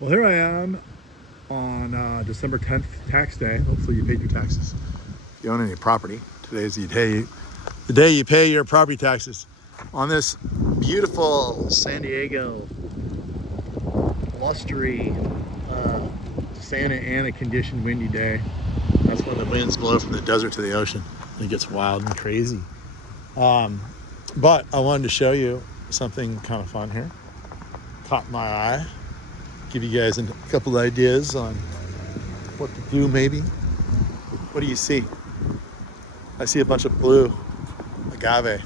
Well, here I am on December 10th, tax day. Hopefully you paid your taxes. If you own any property, today is the day you pay your property taxes. On this beautiful San Diego, blustery, Santa Ana conditioned windy day. That's when the winds blow from the desert to the ocean. It gets wild and crazy. But I wanted to show you something kind of fun here. Caught my eye. Give you guys a couple ideas on what to do maybe. What do you see? I see a bunch of blue agave.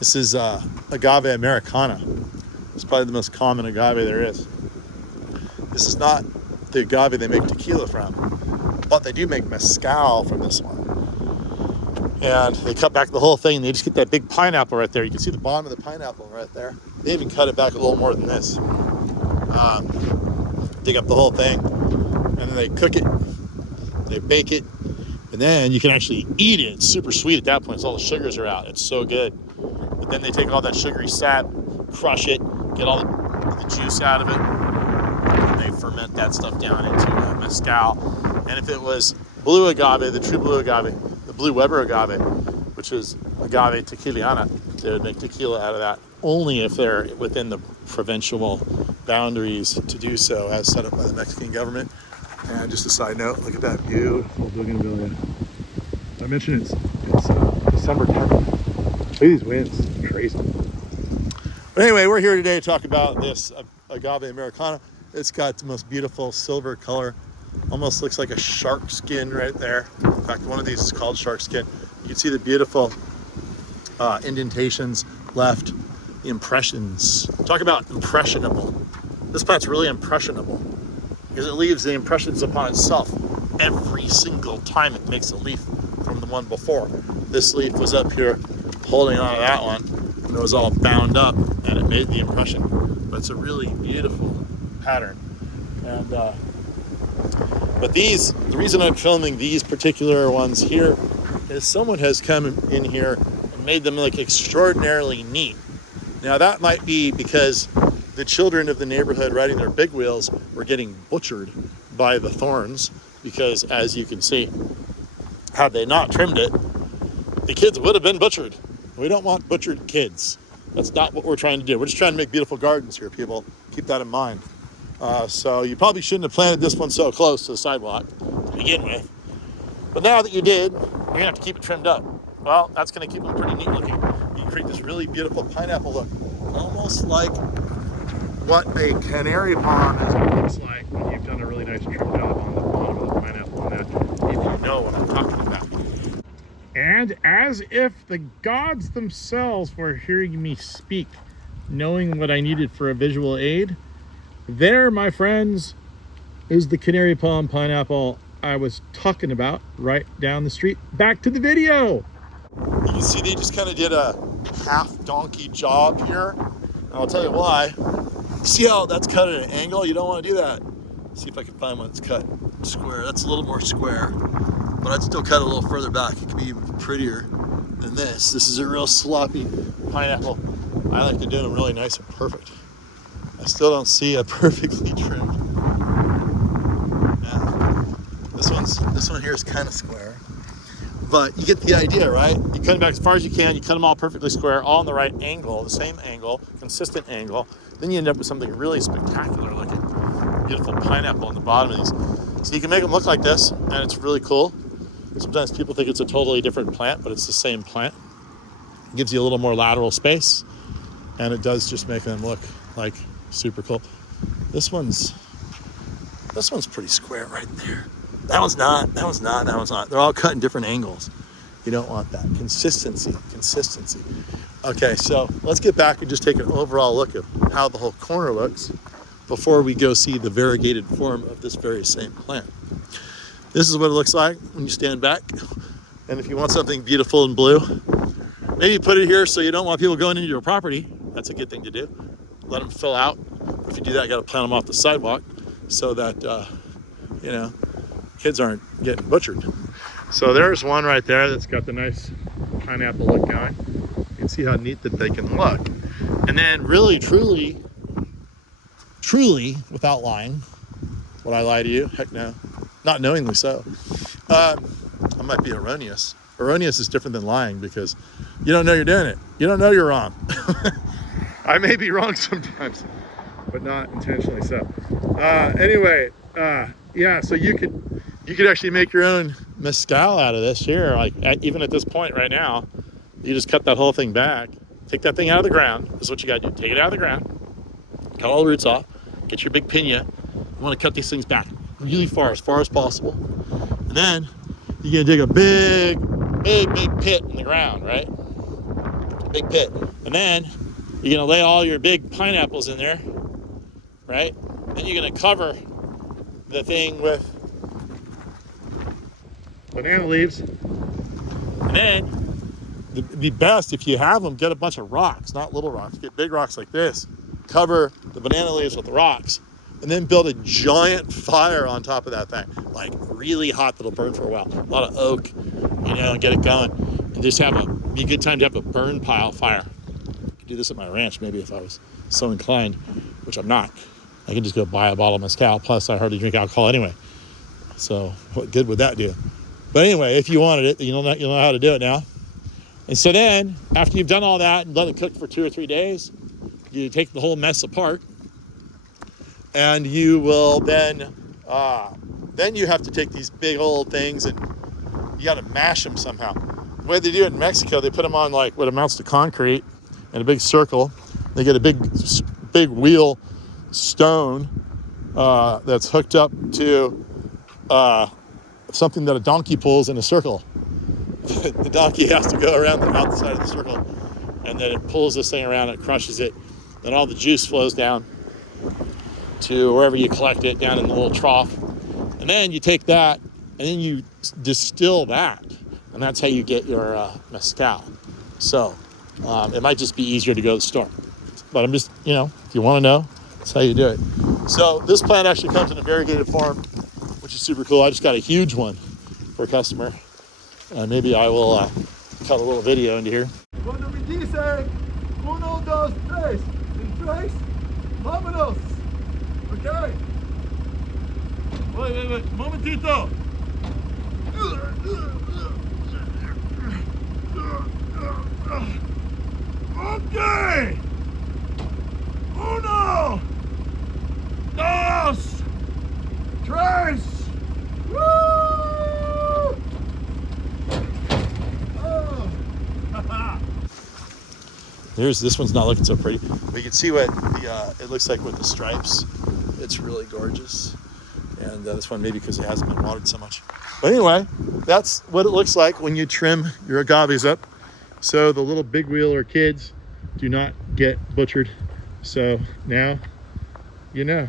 This is Agave americana. It's probably the most common agave there is. This is not the agave they make tequila from, but they do make mezcal from this one. And they cut back the whole thing and they just get that big pineapple right there. You can see the bottom of the pineapple right there. They even cut it back a little more than this. Dig up the whole thing, and then they cook it, they bake it, and then you can actually eat it. It's super sweet at that point, so all the sugars are out. It's so good. But then they take all that sugary sap, crush it, get all the juice out of it, and they ferment that stuff down into mezcal. And if it was blue agave, the true blue agave, the blue Weber agave, which is agave tequiliana, they would make tequila out of that, only if they're within the provincial boundaries to do so, as set up by the Mexican government. And just a side note, look at that beautiful bougainvillea. I mentioned it's December 10th. Look at these winds, it's crazy. But anyway, we're here today to talk about this Agave americana. It's got the most beautiful silver color, almost looks like a shark skin right there. In fact, one of these is called shark skin. You can see the beautiful indentations left, the impressions. Talk about impressionable. This plant's really impressionable because it leaves the impressions upon itself every single time it makes a leaf from the one before. This leaf was up here holding on to that one and it was all bound up and it made the impression. But it's a really beautiful pattern. And but these, the reason I'm filming these particular ones here is someone has come in here and made them look extraordinarily neat. Now that might be because the children of the neighborhood riding their big wheels were getting butchered by the thorns, because as you can see, had they not trimmed it, the kids would have been butchered. We don't want butchered kids. That's not what we're trying to do. We're just trying to make beautiful gardens here, people. Keep that in mind. So you probably shouldn't have planted this one so close to the sidewalk to begin with. But now that you did, you're gonna have to keep it trimmed up. Well, that's gonna keep them pretty neat looking. You create this really beautiful pineapple look, almost like what a canary palm looks like when you've done a really nice trim job on the bottom of the pineapple on that, if you know what I'm talking about. And as if the gods themselves were hearing me speak, knowing what I needed for a visual aid, there, my friends, is the canary palm pineapple I was talking about right down the street. Back to the video. You can see they just kind of did a half donkey job here. And I'll tell you why. See how that's cut at an angle? You don't want to do that. See if I can find one that's cut square. That's a little more square, but I'd still cut it a little further back. It could be even prettier than this. This is a real sloppy pineapple. I like to do them really nice and perfect. I still don't see a perfectly trimmed. Yeah. This one here is kind of square, but you get the idea, right? You cut them back as far as you can. You cut them all perfectly square, all in the right angle, the same angle, consistent angle. Then you end up with something really spectacular looking. Beautiful pineapple on the bottom of these. So you can make them look like this, and it's really cool. Sometimes people think it's a totally different plant, but it's the same plant. It gives you a little more lateral space, and it does just make them look like super cool. This one's pretty square right there. That one's not. They're all cut in different angles. You don't want that. Consistency. Okay, so let's get back and just take an overall look at how the whole corner looks before we go see the variegated form of this very same plant. This is what it looks like when you stand back. And if you want something beautiful and blue, maybe put it here so you don't want people going into your property. That's a good thing to do. Let them fill out. If you do that, you got to plant them off the sidewalk so that, kids aren't getting butchered. So there's one right there that's got the nice pineapple look going. You can see how neat that they can look. And then really, truly truly, without lying, would I lie to you? Heck no. Not knowingly so. I might be erroneous. Erroneous is different than lying because you don't know you're doing it. You don't know you're wrong. I may be wrong sometimes, but not intentionally so. Anyway, yeah, so you could actually make your own mezcal out of this here. Like even at this point right now, you just cut that whole thing back. Take that thing out of the ground. This is what you got to do. Take it out of the ground. Cut all the roots off. Get your big piña. You want to cut these things back really far as possible. And then you're going to dig a big pit in the ground, right? Big pit. And then you're going to lay all your big pineapples in there, right? Then you're going to cover the thing with banana leaves. And then it'd be best if you have them, get a bunch of rocks, not little rocks. Get big rocks like this. Cover the banana leaves with the rocks. And then build a giant fire on top of that thing. Like really hot that'll burn for a while. A lot of oak, and get it going. And just be a good time to have a burn pile fire. I could do this at my ranch maybe if I was so inclined, which I'm not. I can just go buy a bottle of mezcal, plus I hardly drink alcohol anyway. So what good would that do? But anyway, if you wanted it, you'll know how to do it now. And so then, after you've done all that and let it cook for 2 or 3 days, you take the whole mess apart, and you will then you have to take these big old things and you got to mash them somehow. The way they do it in Mexico, they put them on like what amounts to concrete in a big circle. They get a big wheel stone that's hooked up to something that a donkey pulls in a circle. The donkey has to go around the outside of the circle, and then it pulls this thing around, it crushes it, then all the juice flows down to wherever you collect it, down in the little trough. And then you take that, and then you distill that, and that's how you get your mezcal. So it might just be easier to go to the store. But I'm just, if you want to know, that's how you do it. So this plant actually comes in a variegated form, which is super cool. I just got a huge one for a customer. Maybe I will cut a little video into here. Cuando me dice 1, 2, 3, en 3, vámonos. Okay. Wait, momentito. Okay. 1, 2, 3. Woo! This one's not looking so pretty. But you can see what it looks like with the stripes. It's really gorgeous. And this one maybe because it hasn't been watered so much. But anyway, that's what it looks like when you trim your agaves up. So the little big wheeler kids do not get butchered. So now you know.